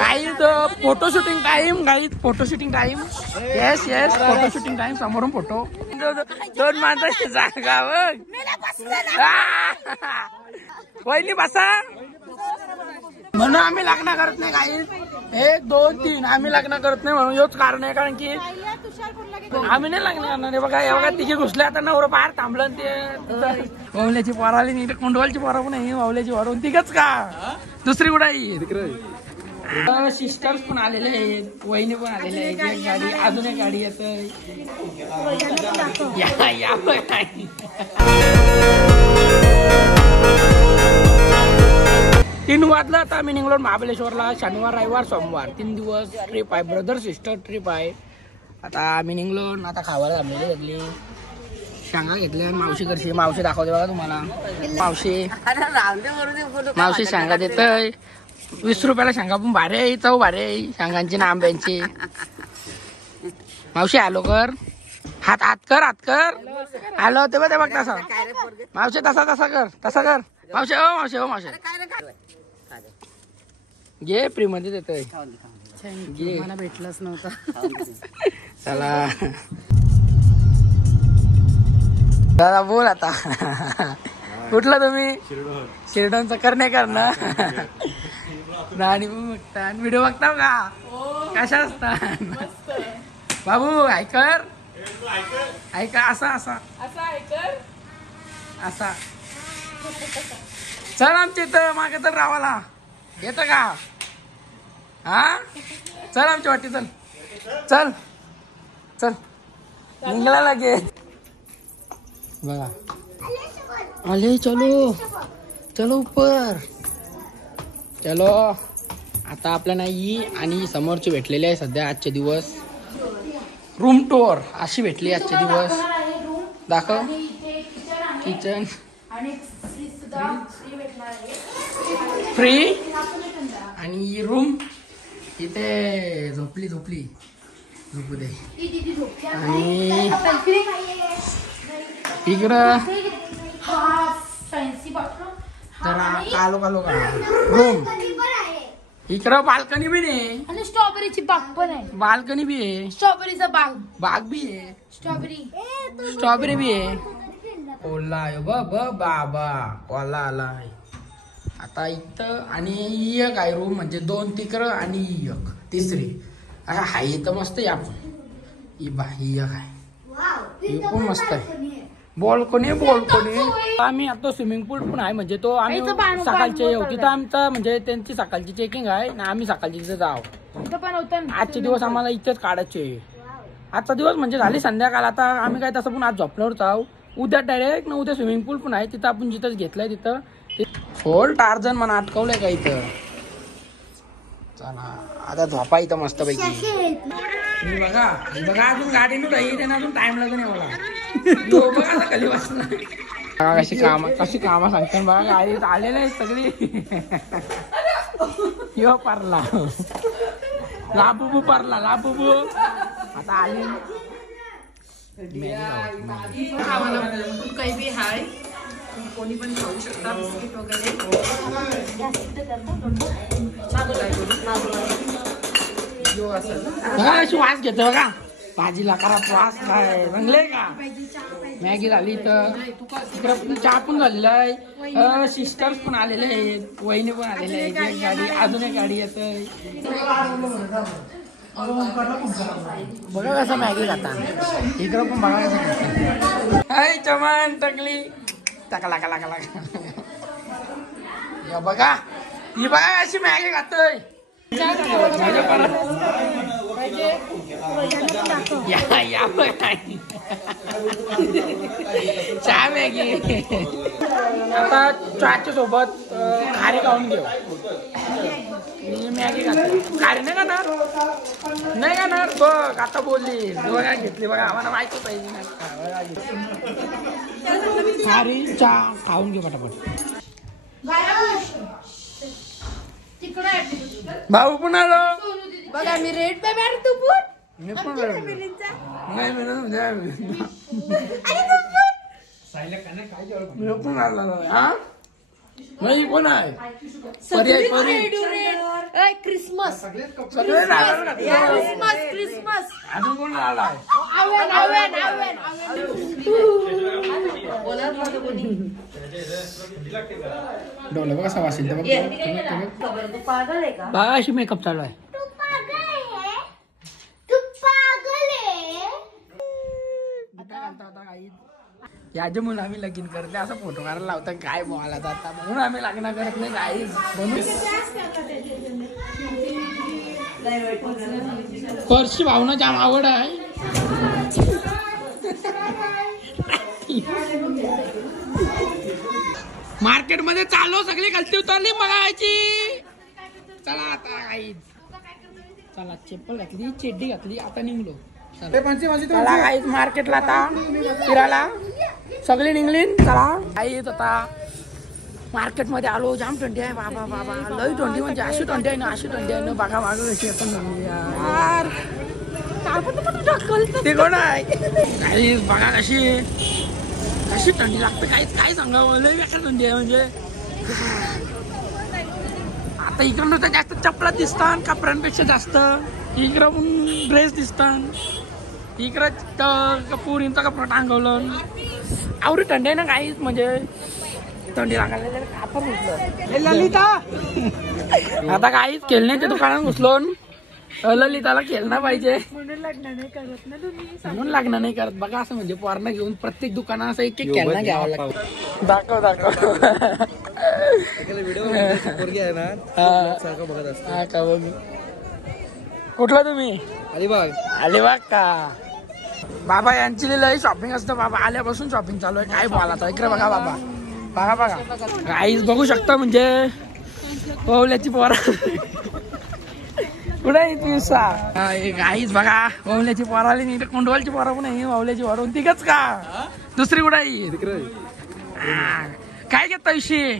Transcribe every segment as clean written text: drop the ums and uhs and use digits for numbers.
Guys photo shooting time, guys photo shooting time. Yes yes, photo shooting time. समोरून photo. दोन माणसाची जागा बघ. पहिली बसा. म्हणून आम्ही लग्न करत नाही गाईज. 1 2 3 आम्ही लग्न करत नाही म्हणून हेच कारण आहे. कारण की आम्ही नाही लग्न करणार. बघा हे बघा तिघे घुसले आता. नवरं बाहेर थांबलं. ते वावल्याची पोर आली नाही. कुंडवालची पोर पण नाही. वावल्याची पोर तिघच का, दुसरी कुठे सिस्टर्स पण आलेले आहेत. वहिनी पण आलेले आहेत. एक गाडी, अजून एक गाडी येत. 3 वाजलं. आता आम्ही निघलो महाबळेश्वरला. शनिवार रविवार सोमवार 3 दिवस ट्रिप आहे. ब्रदर सिस्टर ट्रिप आहे. आता आम्ही निघलो. आता खावायला आंबेली घेतली, शेंगा घेतल्या. मावशी करशी, मावशी दाखवते बघा तुम्हाला. मावशी शेंगा देतय. 20 रुपयाला शेंगा पण भारी आहे. चव भारी आहे शेंगांची ना आंब्यांची. मावशी आलो कर. हात हात कर, हात कर. आलो ते बघ तसा. मावशी तसा तसा कर, तसा कर. मावशी ओ मावशी, ओ मावशी घे. फ्री मध्ये देतोय. मला भेटलंच नव्हतं. चला दादा बोल आता. कुठला तुम्ही? शिरडोनचं करणे करणं. राणी पण बघता, व्हिडिओ बघता का? कशा असतात बाबू? ऐकर ऐका. असा असा असा. चल आमच्या इथं मागे तर रावाला येतं का? हा चल आमच्या वाटी. चल चल चल. निघला लागे बघा. आले. चलो चलो ऊपर. चलो. आता आपल्याला ही आणि समोरची भेटलेली आहे सध्या. आजचे दिवस रूम टूर अशी भेटली आजचे दिवस. दाखव. किचन फ्री आणि रूम इथे. झोपली झोपू दे. आणि इकडं जरा कालो कालो का रूम. इकडं बाल्कनी बी नाही. आणि स्ट्रॉबेरीची बाग पण आहे. बाल्कनी बी आहे. स्ट्रॉबेरीचा बाग बी आहे. स्ट्रॉबेरी बी आहे. ओला बाबा ओला आलाय आता इथं. आणि एक आहे रूम, म्हणजे 2 तिकडं आणि एक तिसरी. असा हाय तर मस्त आहे. आपण ही एक आहे. ही पण मस्त आहे. बॉल्कनी. आम्ही आता स्विमिंग पूल पण आहे. म्हणजे तो आम्ही सकाळचे येऊ तिथं. आमचा म्हणजे त्यांची सकाळची चेकिंग आहे ना. आम्ही सकाळची तिथे जाऊ. आजचे दिवस आम्हाला इथेच काढायचे. आजचा दिवस म्हणजे झाली संध्याकाळ. आता आम्ही काय तसं पण आज झोपल्यावर आहोत. उद्या डायरेक्ट ना उद्या स्विमिंग पूल पण आहे तिथं. आपण जिथंच घेतलंय तिथं. होल टार्झन म्हणा अटकवलंय का इथं. चला आता झोपा इथं मस्त पैकी. बघा अजून गाडी नाही. त्यांना अजून टाइम लागत नाही मला. बघा खाली बसला. कशी कामं सांगतात बघा. गाडीत आलेलं आहे सगळी. यो पारला लाबुबू पारला लाबुबू. आता आली काही बी हाय. कोणी पण खाऊ शकता. बिस्किट वगैरे. अशी वास घेतो बघा. भाजीला करा वास काय रंगले का. मॅगी झाली तर इकडं चहा पण झालेला आहे. सिस्टर्स पण आलेले आहेत. वहिनी पण आलेले आहेत. एक गाडी, अजून एक गाडी येत. बघा कसं मॅगी खाता. इकडं पण बघा कसं. हाय चमन टकली टाकला का लागा बघा. ही बघा अशी मॅगी खातोय. चहा मॅगी. आता चहाच्या सोबत खारी खाऊन घेऊ. मॅगी खातो. खारी नाही खाणार. नाही खाणार. बघ आता बोलली. बघा घेतली बघा. आम्हाला माहिती पाहिजे. खारी चहा खाऊन घे पटापट. भाऊ पण आलो बघा. मी रेड पे बॅट. तू पण मी पण मी पण आला. हा नाही कोण आहे पर्याय क्रिसमस सगळे नारळ घातले. क्रिसमस अजून कोण आलाय डोले बघा कसा वासेल पागल आहे का बघा अशी मेकअप चालू आहे. याच्या म्हणून आम्ही लगीन करते असं फोटो काढायला लावता काय बोलायला जाता म्हणून आम्ही लग्न करत नाही काही म्हणून पर्सची भावना जाम आवड आहे. मार्केट मध्ये चालू सगळी गलती उतरली बघायची. चला आता काही चला चप्पल घातली चेड्डी घातली आता निघलो. चला काहीच मार्केटला आता फिरायला सगळी निघलीन. चला काहीच आता मार्केट मध्ये आलो. जाम थंडी आहे बाबा बाबा लई थंडी म्हणजे अशी थंडी आहे ना अशी थंडी आहे ना बघा मागं कशी आपण यार ते कोण आहे काहीच बघा कशी कशी थंडी लागते काहीच काय सांगावं लई बेकार थंडी आहे म्हणजे. आता इकडं तर जास्त चपला दिसतात कपड्यांपेक्षा जास्त इकडं ड्रेस दिसतात इकडं पुरींचा कपडा टांगवलं आवडी थंडी आहे ना काहीच म्हणजे थंडी लागायला आपण घुसलो ललिता. आता काहीच खेळण्याच्या दुकानात घुसलो. ललिताला खेळणं पाहिजे म्हणून लग्न नाही करत बघा असं म्हणजे पोरणं घेऊन प्रत्येक दुकानात असं एक एक खेळणं घ्यावं लागतं. दाखव दाखव का बघ कुठला तुम्ही अलिबाग अलिबाग का बाबा यांची लई शॉपिंग असतं बाबा आल्यापासून शॉपिंग चालू आहे काय बोला इकडे बघा बाबा बघा बघा काहीच बघू शकता म्हणजे पवल्याची पोरा कुठे काहीच बघा पवल्याची पोरा आली नाही कोंडवालची पोरा पण आहे पवल्याची पोरा तिघच का दुसरी कुठे काय घेता विषय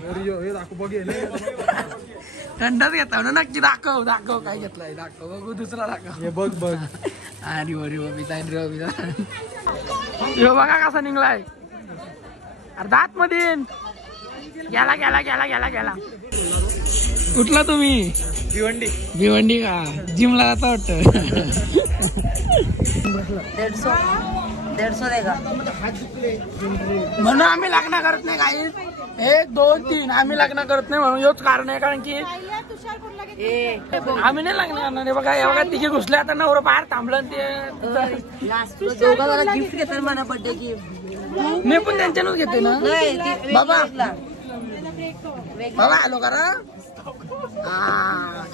थंडच घेता ना नक्की दाखव दाखव काय घेतलंय दाखव बघू दुसरा दाखव बघ बघ अरे वरी बघा कसा निघलाय अर्धात मध्ये गेला गेला गेला गेला गेला. कुठला तुम्ही भिवंडी भिवंडी का जिमला जाता वाटत 150 देगा म्हणून आम्ही लग्न करत नाही काही 1 2 3 आम्ही लग्न करत नाही म्हणून हेच कारण आहे कारण की आम्ही नाही लग्न करणार आहे बघा एवढा तिघे घुसले आता नवरा बाहेर थांबलं ते दोघांना गिफ्ट घेतात मला बर्थडे गिफ्ट मी पण त्यांच्यानंच घेते ना बाबा बाबा आलो करा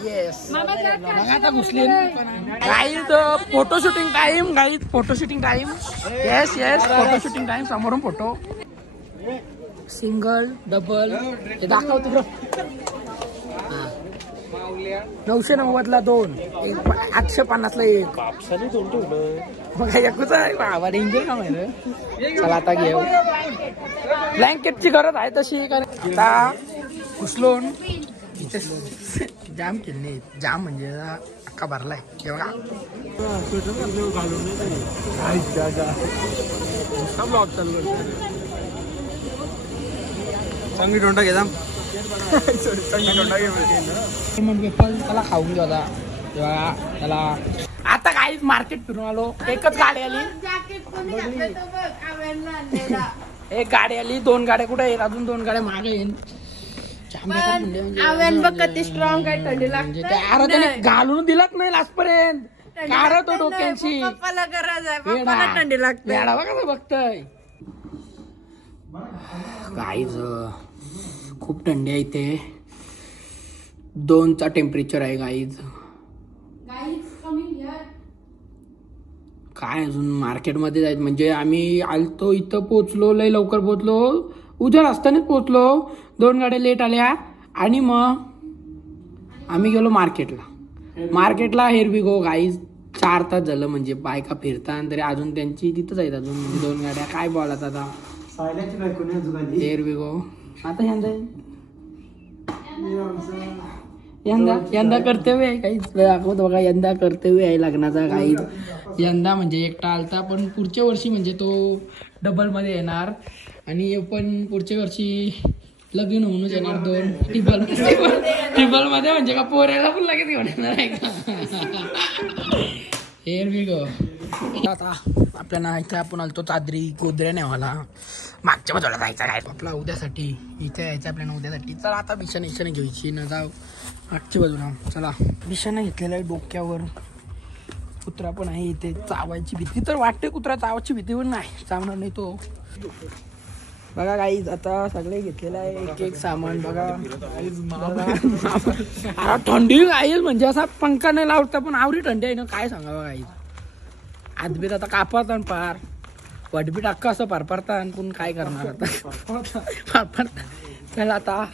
येस आता घुसली guide photo shooting time guide photo shooting time yes yes photo shooting time समोरून फोटो सिंगल डबल हे दाखव तिकडं 990 ला 2 850 ला 1 मग एकूच आहे बाबा डेंजर काम आहे. चला आता घेऊ ब्लँकेटची गरज आहे तशी कारण आता घुसलोन इथे जाम केले जाम म्हणजे अख्खा भरलाय हे बघा चांगली डोंडा घे त्याला खाऊन घेऊ आता तेव्हा त्याला आता काही मार्केट फिरून आलो एकच गाडी आली एक गाडी आली 2 गाड्या कुठे आहेत अजून 2 गाड्या मागे येईन स्ट्रॉंग काय थंडी लागते त्याने घालून दिलत नाही लास्टपर्यंत कार तो डोक्यांची पप्पाला गरज आहे पप्पाला थंडी लागते कसं बघतय काहीच खूप थंडी आहे इथे 2चा टेम्परेचर आहे गाईज काय अजून मार्केटमध्ये जायचं म्हणजे आम्ही आलतो इथं पोचलो लय लवकर पोचलो उद्या रस्त्यानेच पोचलो 2 गाड्या लेट आल्या आणि मग आम्ही गेलो मार्केटला हेर बी गो गाईज 4 तास झालं म्हणजे बायका फिरतात तरी अजून त्यांची तिथंच आहेत अजून म्हणजे 2 गाड्या काय बोलात आता हेर बी गो आता यंदा कर्तव्य आहे काहीच दाखवत बघा यंदा कर्तव्य आहे लग्नाचा काही यंदा म्हणजे एकटा आलता पण पुढच्या वर्षी म्हणजे तो डबल मध्ये येणार आणि पण पुढच्या वर्षी लगीन होऊनच येणार 2 टिबल मध्ये म्हणजे का पोऱ्याला पण लगेच घेऊन येणार आहे का हेर मी गो आता आपल्याला इथे आपण आलतो चादरी गोदऱ्या नेवाला मागच्या बाजूला जायचं काय आपला उद्यासाठी इथे यायचं आपल्याला उद्यासाठी चला आता बिछाने घ्यायची न जाऊ मागच्या बाजूला चला बिछाना घेतलेला आहे डोक्यावर कुत्रा पण आहे इथे चावायची भीती तर वाटते कुत्रा चावायची भीती पण नाही चावणार नाही तो बघा काही आता सगळे घेतलेलं आहे एक एक सामान बघा थंडी आहे म्हणजे असा पंखा नाही लावता पण आवरी थंडी आहे ना काय सांगावं काही आदबीत आता कापत आणि पार वडबीट अख्खा असं पारपारता आणि कोण काय करणार आता पारपारता चला आता